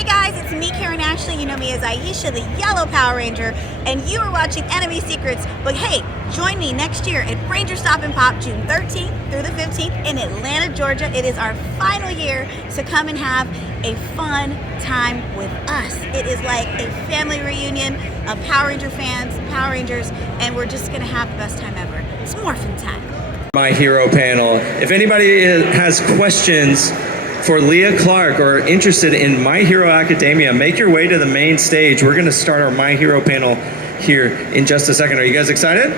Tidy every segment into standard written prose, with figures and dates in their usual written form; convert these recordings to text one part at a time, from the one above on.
Hey guys, it's me, Karen Ashley. You know me as Aisha, the Yellow Power Ranger, and you are watching Enemy Secrets. But hey, join me next year at Ranger Stop and Pop, June 13th through the 15th in Atlanta, Georgia. It is our final year, so come and have a fun time with us. It is like a family reunion of Power Ranger fans, Power Rangers, and we're just gonna have the best time ever. It's morphin' time. My Hero panel. If anybody has questions for Leah Clark or interested in My Hero Academia, make your way to the main stage. We're going to start our My Hero panel here in just a second. Are you guys excited?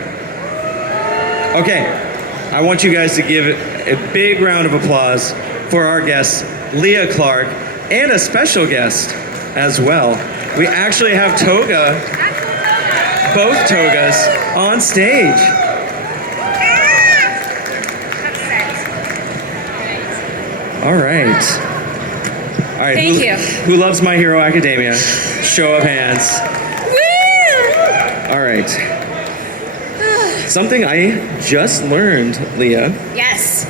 Okay. I want you guys to give a big round of applause for our guest, Leah Clark, and a special guest as well. We actually have Toga, both Togas, on stage. All right. Thank you. Who loves My Hero Academia? Show of hands. Woo! All right. Something I just learned, Leah. Yes.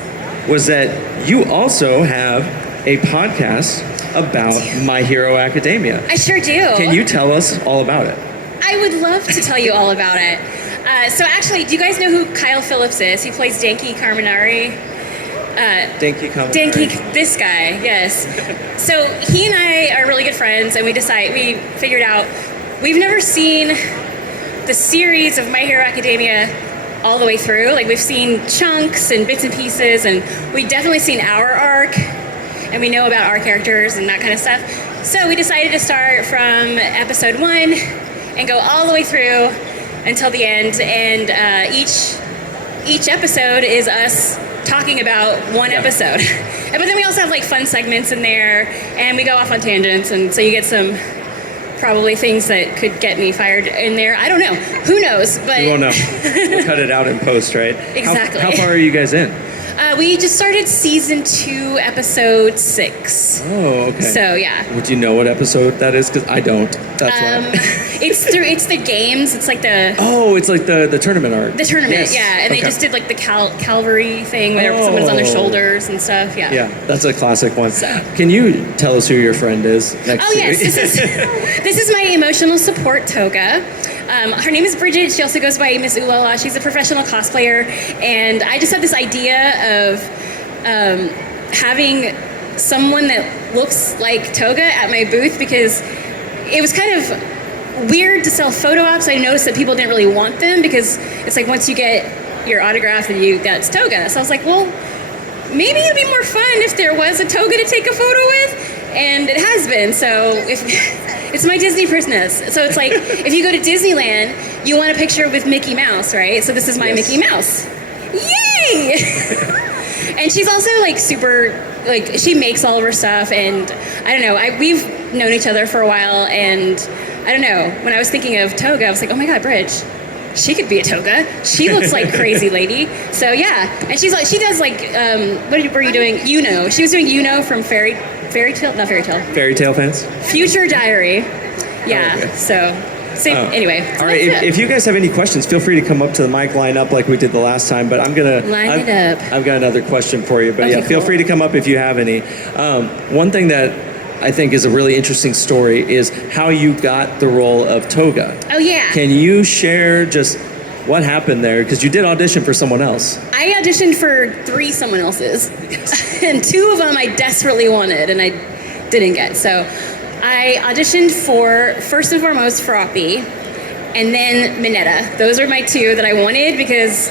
Was that you also have a podcast about My Hero Academia. I sure do. Can you tell us all about it? I would love to tell you all about it. So actually, do you guys know who Kyle Phillips is? He plays Danky Carminari. Danky, this guy, yes. So he and I are really good friends, and we figured out we've never seen the series of My Hero Academia all the way through. Like, we've seen chunks and bits and pieces, and we've definitely seen our arc, and we know about our characters and that kind of stuff. So we decided to start from episode 1 and go all the way through until the end, and each episode is us talking about one episode. But then we also have like fun segments in there, and we go off on tangents, and so you get some probably things that could get me fired in there. I don't know. Who knows? But we won't know. We'll cut it out in post, right? Exactly. How far are you guys in? We just started season 2, episode 6. Oh, okay. So yeah. Would you know what episode that is? Because I don't. That's why. It's the games. It's like the. Oh, it's like the tournament arc. The tournament, yes. yeah, and they just did like the Calvary thing where someone's on their shoulders and stuff. Yeah. Yeah, that's a classic one. So. Can you tell us who your friend is next to you? Yes, this is my emotional support Toga. Her name is Bridget. She also goes by Miss OoLaLa. She's a professional cosplayer, and I just had this idea of having someone that looks like Toga at my booth, because it was kind of weird to sell photo ops. I noticed that people didn't really want them because it's like once you get your autograph, that's Toga. So I was like, well, maybe it'd be more fun if there was a Toga to take a photo with, and it has been. So it's my Disney princess. So it's like, if you go to Disneyland, you want a picture with Mickey Mouse, right? So this is my Mickey Mouse. Yay! And she's also like super, like, she makes all of her stuff, and I don't know, we've known each other for a while, and I don't know, when I was thinking of Toga, I was like, oh my god, Bridge, she could be a Toga. She looks like crazy lady. So yeah, and she does like, what were you doing? She was doing from Fairy Tale fans? Future Diary. Yeah, okay. So anyway. All right, if you guys have any questions, feel free to come up to the mic, line up like we did the last time, but I've got another question for you, but okay, feel free to come up if you have any. One thing that I think is a really interesting story is how you got the role of Toga. Oh yeah. Can you share just what happened there? Because you did audition for someone else. I auditioned for 3 someone else's, and 2 of them I desperately wanted, and I didn't get. So I auditioned first and foremost, Froppy, and then Minetta. Those are my 2 that I wanted because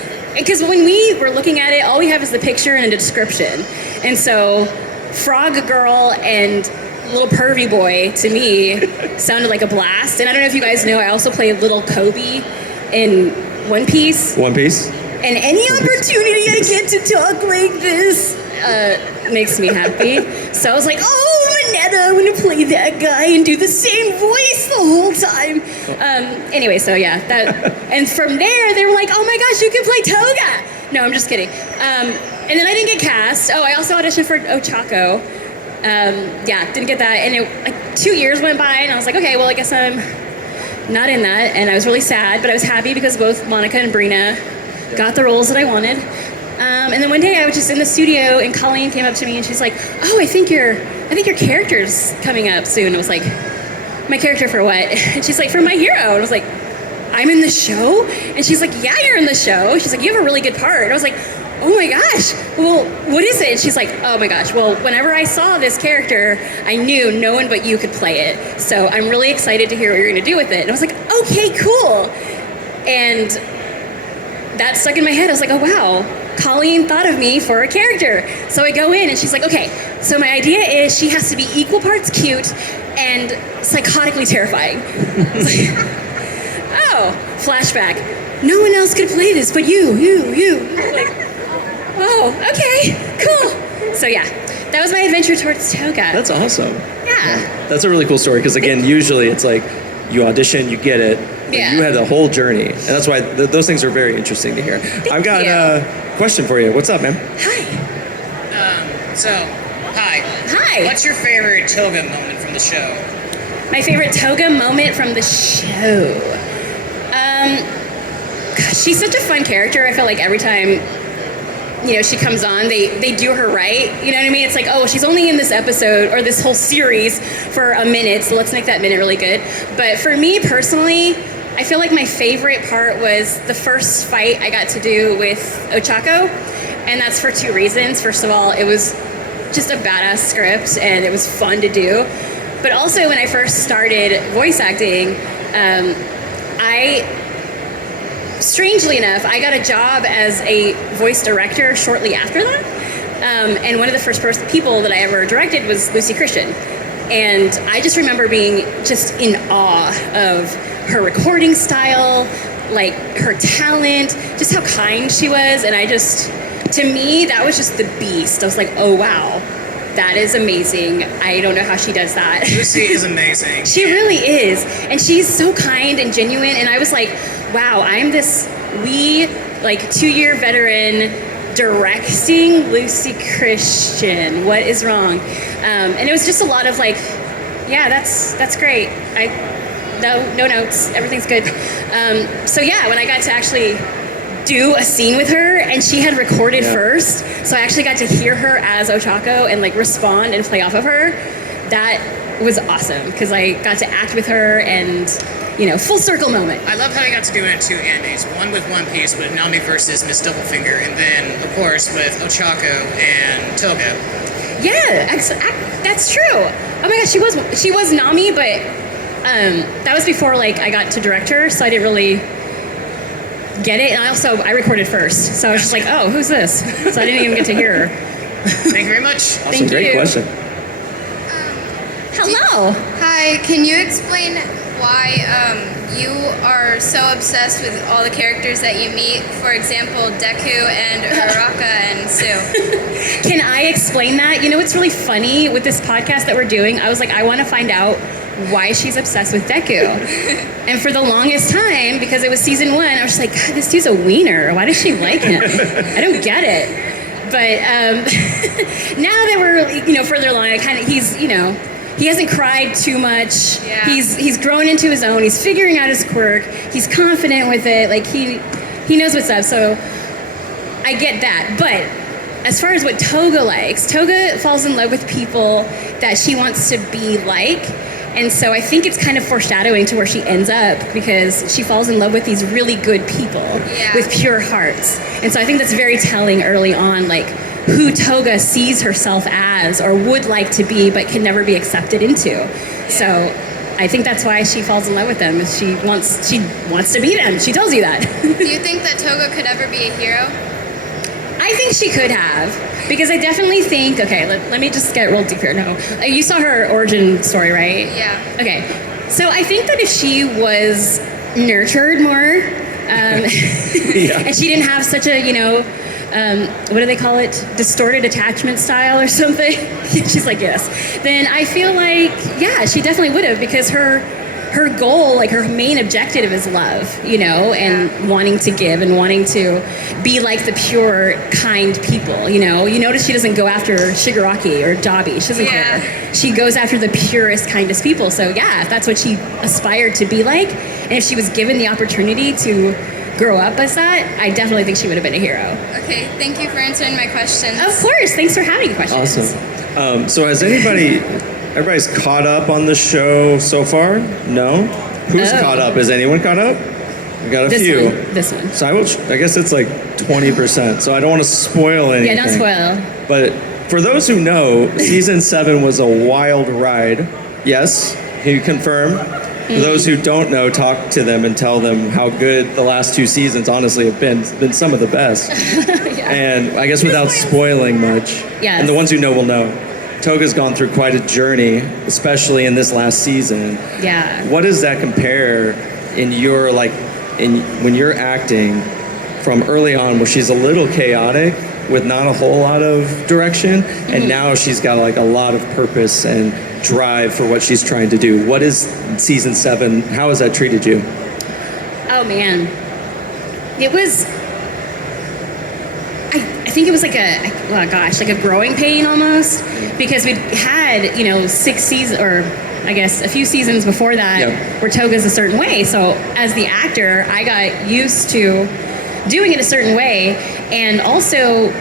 when we were looking at it, all we have is the picture and a description. And so Frog Girl and Little Pervy Boy, to me, sounded like a blast. And I don't know if you guys know, I also play Little Kobe in One Piece. One Piece? And any opportunity I get to talk like this makes me happy. So I was like, oh, Minetta, I'm going to play that guy and do the same voice the whole time. Anyway, so yeah. And from there, they were like, oh my gosh, you can play Toga. No, I'm just kidding. And then I didn't get cast. Oh, I also auditioned for Ochako. Didn't get that. And 2 years went by, and I was like, okay, well, I guess I'm not in that. And I was really sad, but I was happy because both Monica and Brina got the roles that I wanted. And then one day I was just in the studio and Colleen came up to me and she's like, oh, I think your character's coming up soon. I was like, my character for what? And she's like, for My Hero. And I was like, I'm in the show? And she's like, yeah, you're in the show. She's like, you have a really good part. And I was like, oh my gosh, well, what is it? And she's like, oh my gosh, well, whenever I saw this character, I knew no one but you could play it. So I'm really excited to hear what you're gonna do with it. And I was like, okay, cool. And that stuck in my head. I was like, oh wow, Colleen thought of me for a character. So I go in and she's like, okay, so my idea is she has to be equal parts cute and psychotically terrifying. Oh, flashback. No one else could play this but you. Like, oh, okay, cool. So yeah, that was my adventure towards Toga. That's awesome. Yeah. That's a really cool story because again, usually it's like you audition, you get it. Yeah. You had the whole journey, and that's why those things are very interesting to hear. I've got a question for you. What's up, man? Hi. Hi. Hi. What's your favorite Toga moment from the show? My favorite Toga moment from the show. Gosh, she's such a fun character. I feel like every time, she comes on, they do her right. You know what I mean? It's like, oh, she's only in this episode or this whole series for a minute, so let's make that minute really good. But for me personally, I feel like my favorite part was the first fight I got to do with Ochako, and that's for two reasons. First of all, it was just a badass script, and it was fun to do. But also, when I first started voice acting, strangely enough, I got a job as a voice director shortly after that. And one of the first people that I ever directed was Lucy Christian. And I just remember being just in awe of her recording style, like her talent, just how kind she was. And to me, that was just the beast. I was like, oh, wow, that is amazing. I don't know how she does that. Lucy is amazing. She really is. And she's so kind and genuine. And I was like, wow, I'm this wee, 2-year veteran directing Lucy Christian. What is wrong? And it was just a lot of yeah, that's great. No notes. Everything's good. So yeah, when I got to actually do a scene with her, and she had recorded first, so I actually got to hear her as Ochako and respond and play off of her. That was awesome because I got to act with her and full circle moment. I love how you got to do it in two animes. One with One Piece with Nami versus Miss Doublefinger, and then of course with Ochako and Toga. Yeah, that's true. Oh my gosh, she was Nami, but that was before I got to direct her, so I didn't really get it. And I recorded first, so I was just like, oh, who's this? So I didn't even get to hear her. Thank you very much. Awesome, Thank great you. question. Hello. Hi, can you explain why you are so obsessed with all the characters that you meet? For example, Deku and Uraraka and Sue. Can I explain that? What's really funny with this podcast that we're doing? I was like, I want to find out why she's obsessed with Deku. And for the longest time, because it was season 1, I was just like, God, this dude's a wiener. Why does she like him? I don't get it. But now that we're further along, he hasn't cried too much. Yeah. He's grown into his own. He's figuring out his quirk. He's confident with it. He knows what's up. So I get that. But as far as what Toga likes, Toga falls in love with people that she wants to be like. And so I think it's kind of foreshadowing to where she ends up, because she falls in love with these really good people with pure hearts. And so I think that's very telling early on, who Toga sees herself as or would like to be but can never be accepted into. So I think that's why she falls in love with them. She wants to be them. She tells you that. Do you think that Toga could ever be a hero? I think she could have, because I definitely think, okay, let me just get real deep here. No, you saw her origin story, right? Yeah. Okay, so I think that if she was nurtured more, and she didn't have such a, what do they call it? Distorted attachment style or something? She's like, yes. Then I feel like, yeah, she definitely would have, because her goal, her main objective is love, and wanting to give and wanting to be like the pure, kind people, You notice she doesn't go after Shigaraki or Dabi. She doesn't care. She goes after the purest, kindest people. So yeah, if that's what she aspired to be like, and if she was given the opportunity to grow up as that, I definitely think she would have been a hero. Okay, thank you for answering my questions. Of course. Thanks for having questions. Awesome. So has everybody's caught up on the show so far? No? Who's caught up? Is anyone caught up? We got a few. This one. So I guess it's like 20%. So I don't want to spoil anything. Yeah, don't spoil. But for those who know, season 7 was a wild ride. Yes, he confirmed. For those who don't know, talk to them and tell them how good the last 2 seasons honestly have been some of the best. And I guess without spoiling much, Yes. and the ones who know will know, Toga's gone through quite a journey, especially in this last season. Yeah. What does that compare in your when you're acting from early on, where she's a little chaotic with not a whole lot of direction, and now she's got like a lot of purpose and drive for what she's trying to do? What is season 7? How has that treated you? Oh man, it was. I think it was like a growing pain almost, because we'd had 6 seasons, or I guess a few seasons before that, where Toga's a certain way. So as the actor, I got used to doing it a certain way, and also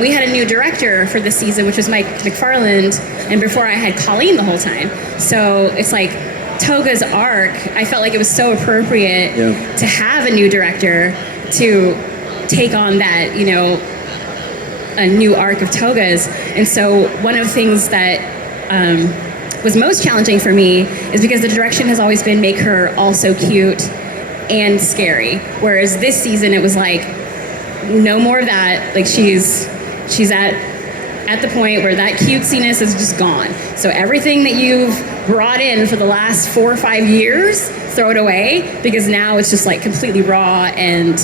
we had a new director for this season, which was Mike McFarland, and before I had Colleen the whole time. So it's like Toga's arc, I felt like it was so appropriate to have a new director to take on that, a new arc of Toga's. And so one of the things that was most challenging for me is because the direction has always been make her also cute and scary, whereas this season it was like no more of that. Like she's at the point where that cutesiness is just gone. So everything that you've brought in for the last 4 or 5 years, throw it away, because now it's just like completely raw, and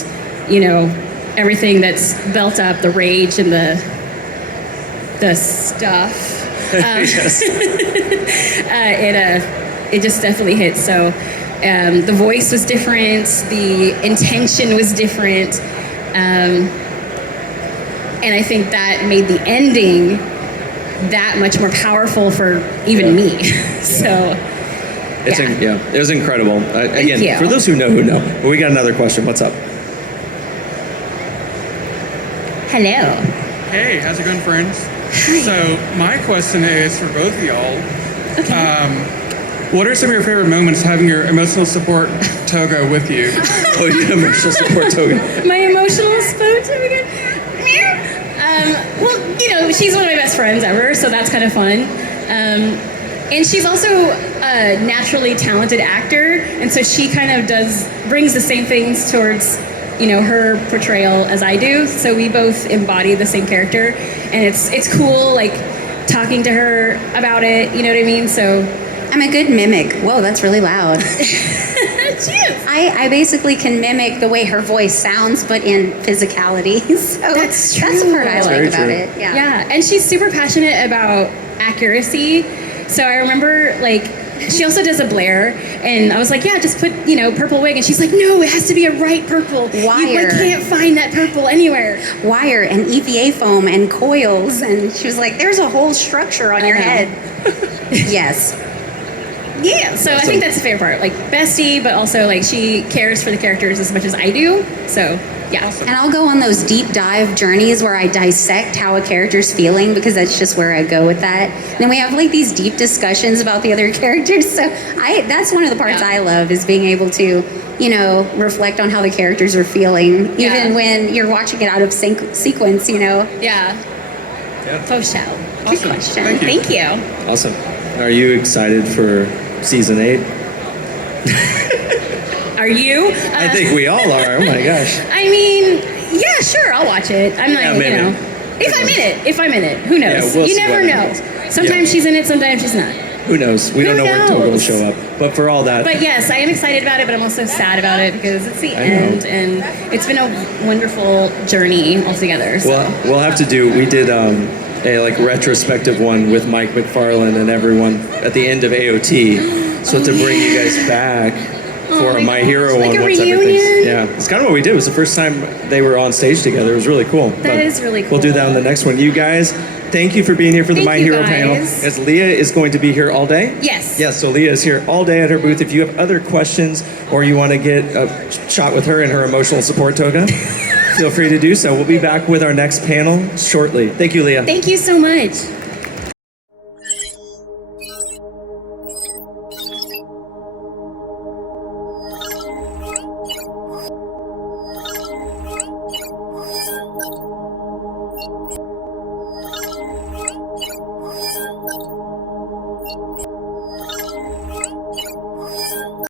everything that's built up, the rage and the stuff. It just definitely hit. So the voice was different, the intention was different, and I think that made the ending that much more powerful for even me. So it was incredible. Again, you. for those who know, But we got another question. What's up? Hello. Hey, how's it going, friends? Hi. So my question is for both of y'all. Okay. What are some of your favorite moments having your emotional support Toga with you? Oh, yeah, emotional support Toga. My emotional support toga. Well, she's one of my best friends ever, so that's kind of fun. And she's also a naturally talented actor, and so she kind of brings the same things towards her portrayal as I do. So we both embody the same character, and it's cool like talking to her about it. You know what I mean? So I'm a good mimic. Whoa, that's really loud. Cheers. I basically can mimic the way her voice sounds, but in physicality. So That's true. That's the part I That's like very about true. it. Yeah. Yeah, and she's super passionate about accuracy. So I remember, she also does a Blair, and I was like, yeah, just put, purple wig. And she's like, no, it has to be a right purple. Wire. I can't find that purple anywhere. Wire and EVA foam and coils, and she was like, there's a whole structure on your know. head. Yes. Yeah, so I think that's the favorite part. Like, bestie, but also, she cares for the characters as much as I do. So, yeah. Awesome. And I'll go on those deep dive journeys where I dissect how a character's feeling, because that's just where I go with that. And then we have these deep discussions about the other characters. So that's one of the parts I love, is being able to, reflect on how the characters are feeling, even when you're watching it out of sequence, Yeah. Faux show. Good Awesome. question. Thank you. Thank you. Awesome. Are you excited for season 8? Are you? I think we all are. Oh my gosh. I mean, yeah, sure, I'll watch it. I'm not, maybe. If I'm in it, who knows? we'll You see never what know. happens. Sometimes she's in it, sometimes she's not. Who knows? We don't know where Toga will show up. But for all that, But yes, I am excited about it, but I'm also sad about it because it's the I know. end, and it's been a wonderful journey altogether. So. well, we'll have to do. We did a retrospective one with Mike McFarland and everyone at the end of AOT. So to bring you guys back for my My gosh, Hero like one a once reunion? everything's. Yeah, it's kind of what we did. It was the first time they were on stage together. It was really cool. That is really We'll do that cool. on the next one. You guys, thank you for being here for the Thank My you, Hero guys. panel. As Leah is going to be here all day. Yes. Yes, so Leah is here all day at her booth. If you have other questions or you want to get a shot with her in her emotional support toga, feel free to do so. We'll be back with our next panel shortly. Thank you, Leah. Thank you so much.